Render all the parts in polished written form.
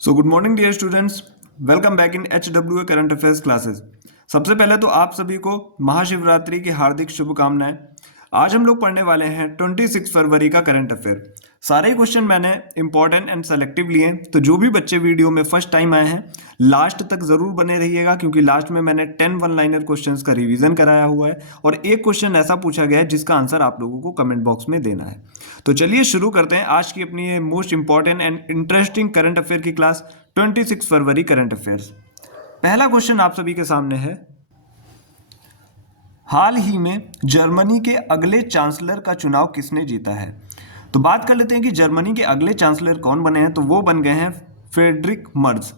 So good morning dear students, welcome back in HWA current affairs classes. सबसे पहले तो आप सभी को महाशिवरात्रि की हार्दिक शुभकामनाएं। आज हम लोग पढ़ने वाले हैं 26 फरवरी का करंट अफेयर। सारे ही क्वेश्चन मैंने इंपॉर्टेंट एंड सेलेक्टिव लिए हैं, तो जो भी बच्चे वीडियो में फर्स्ट टाइम आए हैं लास्ट तक जरूर बने रहिएगा, क्योंकि लास्ट में मैंने 10 वन लाइनर क्वेश्चंस का रिवीजन कराया हुआ है और एक क्वेश्चन ऐसा पूछा गया है जिसका आंसर आप लोगों को कमेंट बॉक्स में देना है। तो चलिए शुरू करते हैं आज की अपनी ये most important and interesting current affair की क्लास 26 फरवरी करंट अफेयर्स। पहला क्वेश्चन आप सभी के सामने है, हाल ही में जर्मनी के अगले चांसलर का चुनाव किसने जीता है? तो बात कर लेते हैं कि जर्मनी के अगले चांसलर कौन बने हैं। तो वो बन गए हैं फ्रेडरिक मर्ज।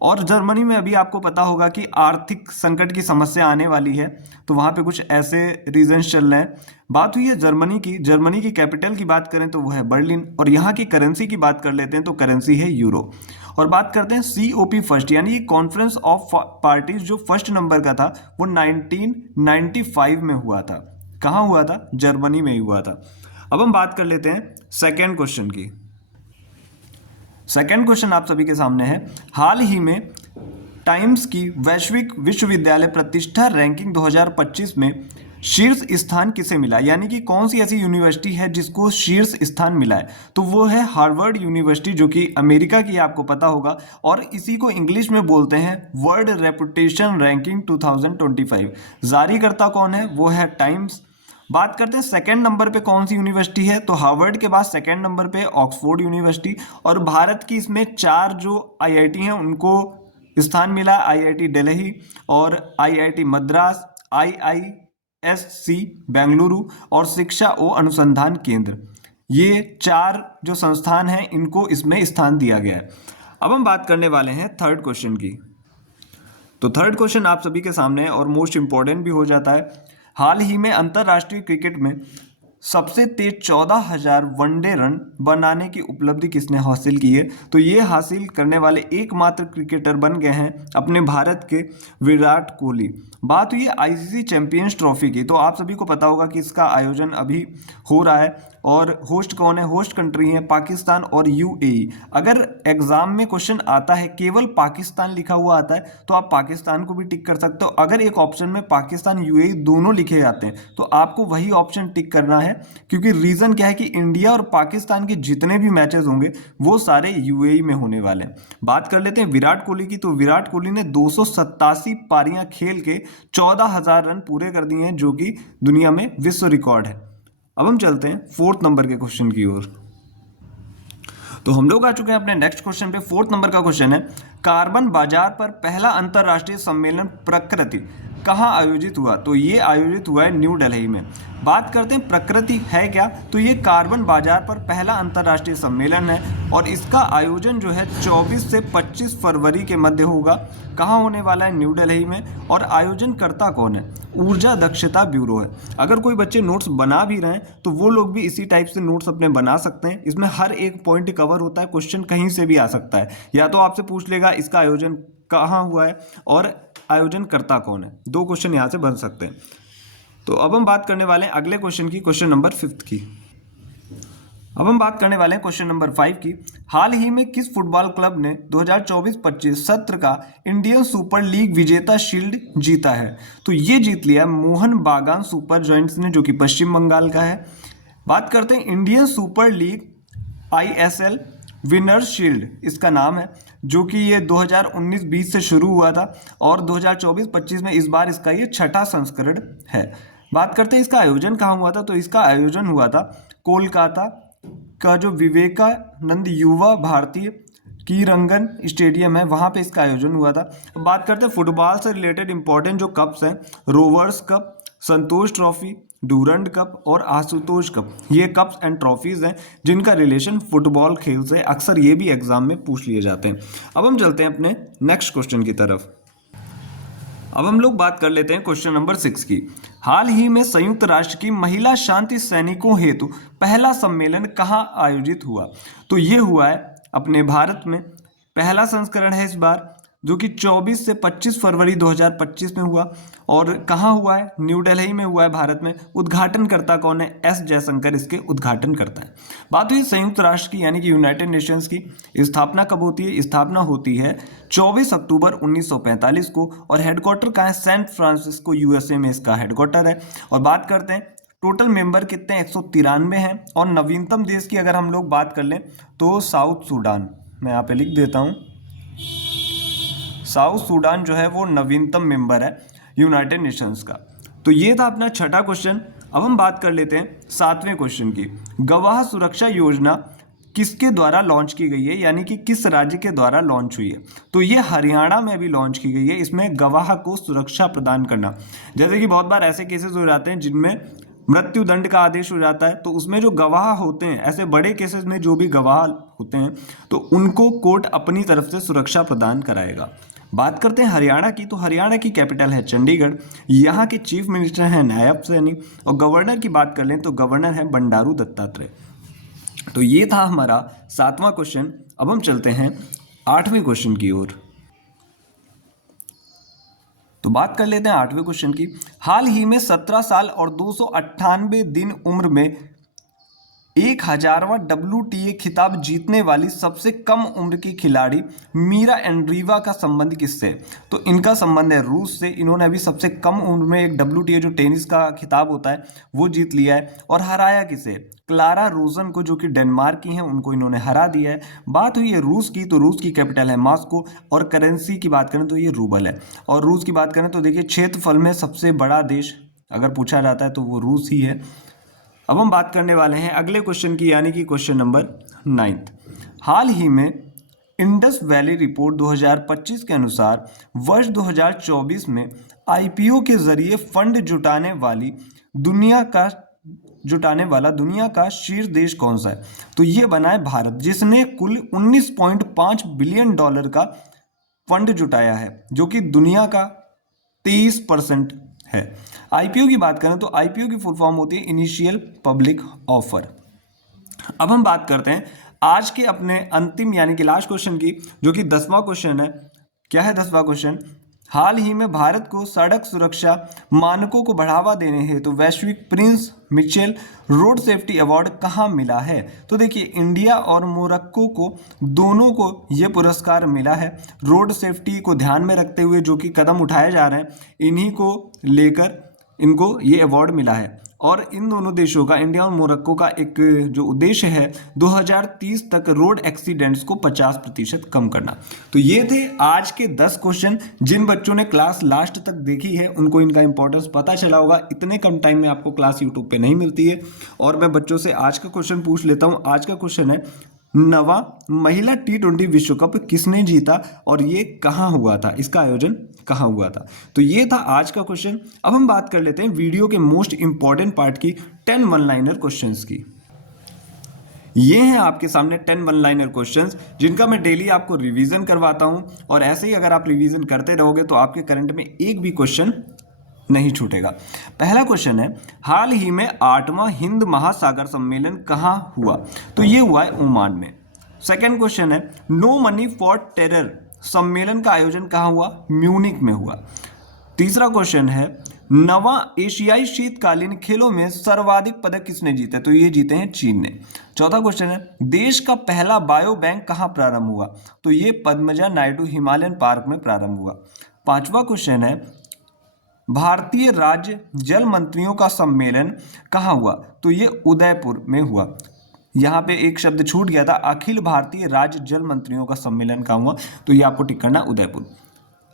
और जर्मनी में अभी आपको पता होगा कि आर्थिक संकट की समस्या आने वाली है, तो वहाँ पे कुछ ऐसे रीजंस चल रहे हैं। बात हुई है जर्मनी की कैपिटल की बात करें तो वो है बर्लिन, और यहाँ की करेंसी की बात कर लेते हैं तो करेंसी है यूरो। और बात करते हैं COP फर्स्ट, यानी कॉन्फ्रेंस ऑफ पार्टीज जो फर्स्ट नंबर का था वो 1995 में हुआ था। कहाँ हुआ था? जर्मनी में ही हुआ था। अब हम बात कर लेते हैं सेकेंड क्वेश्चन की। सेकेंड क्वेश्चन आप सभी के सामने है, हाल ही में टाइम्स की वैश्विक विश्वविद्यालय प्रतिष्ठा रैंकिंग 2025 में शीर्ष स्थान किसे मिला? यानी कि कौन सी ऐसी यूनिवर्सिटी है जिसको शीर्ष स्थान मिला है? तो वो है हार्वर्ड यूनिवर्सिटी, जो कि अमेरिका की आपको पता होगा, और इसी को इंग्लिश में बोलते हैं वर्ल्ड रेपुटेशन रैंकिंग 2025। जारी करता कौन है? वो है टाइम्स। बात करते हैं सेकंड नंबर पे कौन सी यूनिवर्सिटी है, तो हार्वर्ड के बाद सेकंड नंबर पे ऑक्सफोर्ड यूनिवर्सिटी। और भारत की इसमें 4 जो IIT हैं उनको स्थान मिला, IIT दिल्ली और IIT मद्रास, IISc बेंगलुरु और शिक्षा ओ अनुसंधान केंद्र। ये 4 जो संस्थान हैं इनको इसमें स्थान दिया गया है। अब हम बात करने वाले हैं थर्ड क्वेश्चन की। तो थर्ड क्वेश्चन आप सभी के सामने है और मोस्ट इंपॉर्टेंट भी हो जाता है। हाल ही में अंतर्राष्ट्रीय क्रिकेट में सबसे तेज 14,000 वनडे रन बनाने की उपलब्धि किसने हासिल की है? तो ये हासिल करने वाले एकमात्र क्रिकेटर बन गए हैं अपने भारत के विराट कोहली। बात हुई है ICC चैंपियंस ट्रॉफी की, तो आप सभी को पता होगा कि इसका आयोजन अभी हो रहा है और होस्ट कौन है? होस्ट कंट्री है पाकिस्तान और UAE। अगर एग्जाम में क्वेश्चन आता है केवल पाकिस्तान लिखा हुआ आता है तो आप पाकिस्तान को भी टिक कर सकते हो। अगर एक ऑप्शन में पाकिस्तान UAE दोनों लिखे जाते हैं तो आपको वही ऑप्शन टिक करना है, क्योंकि रीजन क्या है कि इंडिया और पाकिस्तान के जितने भी मैचेस होंगे वो सारे UAE में होने वाले हैं। बात कर लेते हैं विराट कोहली की। तो विराट कोहली ने 287 पारियां खेल के 14,000 रन पूरे कर दिए हैं, जो कि दुनिया में विश्व रिकॉर्ड है। अब हम चलते हैं फोर्थ नंबर के क्वेश्चन की ओर। तो हम लोग आ चुके हैं अपने नेक्स्ट क्वेश्चन पे। फोर्थ नंबर का क्वेश्चन है, कार्बन बाजार पर पहला अंतरराष्ट्रीय सम्मेलन प्रकृति कहाँ आयोजित हुआ? तो ये आयोजित हुआ है न्यू दिल्ली में। बात करते हैं प्रकृति है क्या, तो ये कार्बन बाजार पर पहला अंतरराष्ट्रीय सम्मेलन है और इसका आयोजन जो है 24 से 25 फरवरी के मध्य होगा। कहाँ होने वाला है? न्यू दिल्ली में। और आयोजन करता कौन है? ऊर्जा दक्षता ब्यूरो है। अगर कोई बच्चे नोट्स बना भी रहे हैं तो वो लोग भी इसी टाइप से नोट्स अपने बना सकते हैं। इसमें हर एक पॉइंट कवर होता है, क्वेश्चन कहीं से भी आ सकता है। या तो आपसे पूछ लेगा इसका आयोजन कहाँ हुआ है और आयोजन करता कौन है। 2 क्वेश्चन यहाँ से बन सकते हैं। तो अब हम बात करने वाले हैं अगले क्वेश्चन की, क्वेश्चन नंबर 5 की। अब हम बात करने वाले हैं क्वेश्चन नंबर 5 की। हाल ही में किस फुटबॉल क्लब ने 2024-25 सत्र का इंडियन सुपर लीग विजेता शील्ड जीता है? तो ये जीत लिया मोहन बागान सुपर जॉइंट्स ने, जो कि पश्चिम बंगाल का है। बात करते हैं Indian super league ISL winners shield इसका नाम है, जो कि ये 2019-20 से शुरू हुआ था और 2024-25 में इस बार इसका ये 6ठा संस्करण है। बात करते हैं इसका आयोजन कहाँ हुआ था, तो इसका आयोजन हुआ था कोलकाता का जो विवेकानंद युवा भारतीय कीरंगन स्टेडियम है, वहाँ पे इसका आयोजन हुआ था। अब बात करते हैं फुटबॉल से रिलेटेड इंपॉर्टेंट जो कप्स हैं, रोवर्स कप, संतोष ट्रॉफी, डूरंड कप और आशुतोष कप। ये कप्स एंड ट्रॉफीज हैं जिनका रिलेशन फुटबॉल खेल से अक्सर ये भी एग्जाम में पूछ लिए जाते हैं। अब हम चलते हैं अपने नेक्स्ट क्वेश्चन की तरफ। अब हम लोग बात कर लेते हैं क्वेश्चन नंबर 6 की। हाल ही में संयुक्त राष्ट्र की महिला शांति सैनिकों हेतु पहला सम्मेलन कहाँ आयोजित हुआ? तो ये हुआ है अपने भारत में, पहला संस्करण है इस बार। जो कि 24 से 25 फरवरी 2025 में हुआ। और कहाँ हुआ है? न्यू दिल्ली में हुआ है, भारत में। उद्घाटनकर्ता कौन है? एस जयशंकर इसके उद्घाटन करता है। बात हुई संयुक्त राष्ट्र की यानी कि यूनाइटेड नेशंस की। स्थापना कब होती है? स्थापना होती है 24 अक्टूबर 1945 को। और हेडक्वार्टर कहाँ है? सैन फ्रांसिस्को यूएसए में इसका हेडक्वार्टर है। और बात करते हैं टोटल मेंबर कितने? 193 हैं। और नवीनतम देश की अगर हम लोग बात कर लें तो साउथ सूडान, मैं यहाँ पे लिख देता हूँ, साउथ सूडान जो है वो नवीनतम मेंबर है यूनाइटेड नेशंस का। तो ये था अपना छठा क्वेश्चन। अब हम बात कर लेते हैं सातवें क्वेश्चन की। गवाह सुरक्षा योजना किसके द्वारा लॉन्च की गई है, यानी कि किस राज्य के द्वारा लॉन्च हुई है? तो ये हरियाणा में भी लॉन्च की गई है। इसमें गवाह को सुरक्षा प्रदान करना, जैसे कि बहुत बार ऐसे केसेस हो जाते हैं जिनमें मृत्युदंड का आदेश हो जाता है, तो उसमें जो गवाह होते हैं, ऐसे बड़े केसेस में जो भी गवाह होते हैं, तो उनको कोर्ट अपनी तरफ से सुरक्षा प्रदान कराएगा। बात करते हैं हरियाणा की, तो हरियाणा की कैपिटल है चंडीगढ़। यहाँ के चीफ मिनिस्टर हैं नायब सैनी। और गवर्नर की बात कर लें तो गवर्नर है बंडारू दत्तात्रेय। तो ये था हमारा सातवां क्वेश्चन। अब हम चलते हैं आठवें क्वेश्चन की ओर। तो बात कर लेते हैं आठवें क्वेश्चन की। हाल ही में 17 साल और 298 दिन उम्र में 1000वां WTA खिताब जीतने वाली सबसे कम उम्र की खिलाड़ी मीरा एंड्रीवा का संबंध किससे है? तो इनका संबंध है रूस से। इन्होंने अभी सबसे कम उम्र में एक WTA जो टेनिस का खिताब होता है वो जीत लिया है। और हराया किसे? क्लारा रोजन को, जो कि डेनमार्क की हैं, उनको इन्होंने हरा दिया है। बात हुई है रूस की, तो रूस की कैपिटल है मॉस्को। और करेंसी की बात करें तो ये रूबल है। और रूस की बात करें तो देखिए क्षेत्रफल में सबसे बड़ा देश अगर पूछा जाता है तो वो रूस ही है। अब हम बात करने वाले हैं अगले क्वेश्चन की, यानी कि क्वेश्चन नंबर 9। हाल ही में इंडस वैली रिपोर्ट 2025 के अनुसार वर्ष 2024 में आईपीओ के जरिए फंड जुटाने वाला दुनिया का शीर्ष देश कौन सा है? तो ये बना है भारत, जिसने कुल $19.5 बिलियन का फंड जुटाया है, जो कि दुनिया का 23% है। आईपीओ की बात करें तो आईपीओ की फुल फॉर्म होती है इनिशियल पब्लिक ऑफर। अब हम बात करते हैं आज के अपने अंतिम यानी कि लास्ट क्वेश्चन की, जो कि 10वां क्वेश्चन है। क्या है 10वां क्वेश्चन? हाल ही में भारत को सड़क सुरक्षा मानकों को बढ़ावा देने हेतु वैश्विक Prince Mitchell road safety award कहाँ मिला है? तो देखिए इंडिया और मोरक्को को दोनों को ये पुरस्कार मिला है। रोड सेफ्टी को ध्यान में रखते हुए जो कि कदम उठाए जा रहे हैं, इन्हीं को लेकर इनको ये अवार्ड मिला है। और इन दोनों देशों का, इंडिया और मोरक्को का, एक जो उद्देश्य है 2030 तक रोड एक्सीडेंट्स को 50% कम करना। तो ये थे आज के 10 क्वेश्चन। जिन बच्चों ने क्लास लास्ट तक देखी है उनको इनका इंपॉर्टेंस पता चला होगा। इतने कम टाइम में आपको क्लास यूट्यूब पे नहीं मिलती है। और मैं बच्चों से आज का क्वेश्चन पूछ लेता हूँ। आज का क्वेश्चन है, नवा महिला T20 विश्व कप किसने जीता और ये कहाँ हुआ था? इसका आयोजन कहाँ हुआ था? तो ये था आज का क्वेश्चन। अब हम बात कर लेते हैं वीडियो के मोस्ट इंपॉर्टेंट पार्ट की, 10 वन लाइनर क्वेश्चंस की। ये हैं आपके सामने 10 वन लाइनर क्वेश्चंस, जिनका मैं डेली आपको रिवीजन करवाता हूं। और ऐसे ही अगर आप रिवीजन करते रहोगे तो आपके करंट में एक भी क्वेश्चन नहीं छूटेगा। पहला क्वेश्चन है, हाल ही में 8वां हिंद महासागर सम्मेलन कहाँ हुआ? तो ये हुआ है ओमान में। सेकंड क्वेश्चन है, नो मनी फॉर टेरर सम्मेलन का आयोजन कहाँ हुआ? म्यूनिक में हुआ। तीसरा क्वेश्चन है, नवा एशियाई शीतकालीन खेलों में सर्वाधिक पदक किसने जीते? तो ये जीते हैं चीन ने। चौथा क्वेश्चन है, देश का पहला बायो बैंक कहाँ प्रारंभ हुआ? तो ये पद्मजा नायडू हिमालयन पार्क में प्रारंभ हुआ। पांचवा क्वेश्चन है, भारतीय राज्य जल मंत्रियों का सम्मेलन कहाँ हुआ? तो ये उदयपुर में हुआ। यहाँ पे एक शब्द छूट गया था, अखिल भारतीय राज्य जल मंत्रियों का सम्मेलन कहाँ हुआ? तो ये आपको टिक करना उदयपुर।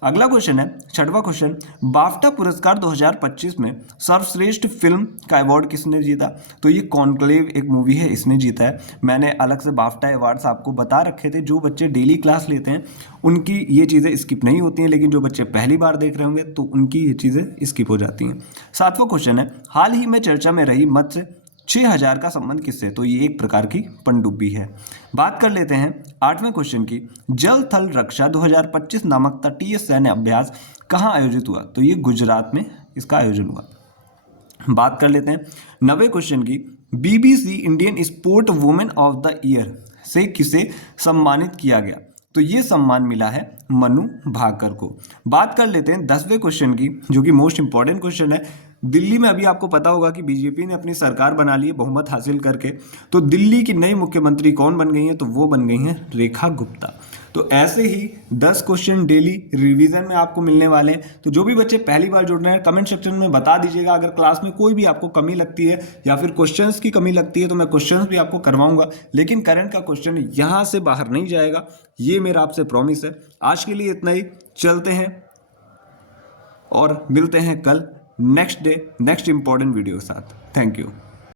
अगला क्वेश्चन है, छठवां क्वेश्चन, बाफ्टा पुरस्कार 2025 में सर्वश्रेष्ठ फिल्म का अवार्ड किसने जीता? तो ये कॉन्क्लेव एक मूवी है, इसने जीता है। मैंने अलग से बाफ्टा अवार्ड्स आपको बता रखे थे। जो बच्चे डेली क्लास लेते हैं उनकी ये चीज़ें स्किप नहीं होती हैं, लेकिन जो बच्चे पहली बार देख रहे होंगे तो उनकी ये चीज़ें स्किप हो जाती हैं। सातवां क्वेश्चन है, हाल ही में चर्चा में रही मत्स्य 6000 का संबंध किससे? तो ये एक प्रकार की पनडुब्बी है। बात कर लेते हैं आठवें क्वेश्चन की, जल थल रक्षा 2025 नामक तटीय सैन्य अभ्यास कहाँ आयोजित हुआ? तो ये गुजरात में इसका आयोजन हुआ। बात कर लेते हैं 9वें क्वेश्चन की, BBC Indian sport women of the year से किसे सम्मानित किया गया? तो ये सम्मान मिला है मनु भाकर को। बात कर लेते हैं 10वें क्वेश्चन की, जो कि मोस्ट इंपॉर्टेंट क्वेश्चन है। दिल्ली में अभी आपको पता होगा कि बीजेपी ने अपनी सरकार बना ली है बहुमत हासिल करके। तो दिल्ली की नई मुख्यमंत्री कौन बन गई हैं? तो वो बन गई हैं रेखा गुप्ता। तो ऐसे ही 10 क्वेश्चन डेली रिवीजन में आपको मिलने वाले हैं। तो जो भी बच्चे पहली बार जुड़ रहे हैं, कमेंट सेक्शन में बता दीजिएगा। अगर क्लास में कोई भी आपको कमी लगती है या फिर क्वेश्चंस की कमी लगती है तो मैं क्वेश्चंस भी आपको करवाऊंगा, लेकिन करंट का क्वेश्चन यहाँ से बाहर नहीं जाएगा, ये मेरा आपसे प्रॉमिस है। आज के लिए इतना ही, चलते हैं और मिलते हैं कल next day next important video के साथ। Thank you.